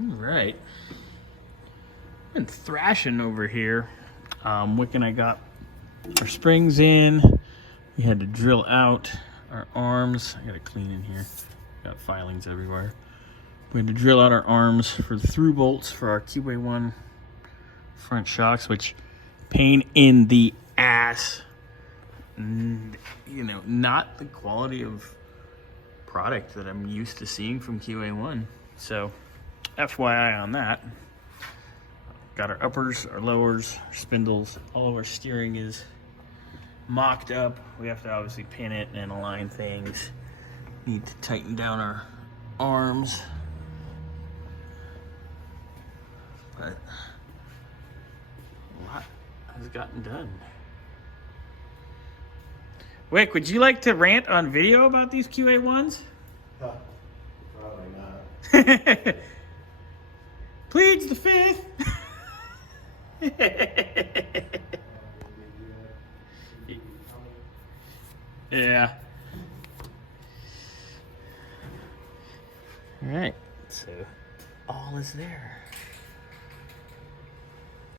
All right. Been thrashing over here. Wick and I got our springs in. We had to drill out our arms. I gotta clean in here. Got filings everywhere. We had to drill out our arms for the through bolts for our QA1 front shocks, which pain in the ass. And, you know, not the quality of product that I'm used to seeing from QA1. So, FYI on that. Got our uppers, our lowers, our spindles. All of our steering is mocked up. We have to obviously pin it and align things. Need to tighten down our arms. But a lot has gotten done. Wick, would you like to rant on video about these QA1s? Probably not. Pleads the fifth. Yeah. All right. So, all is there.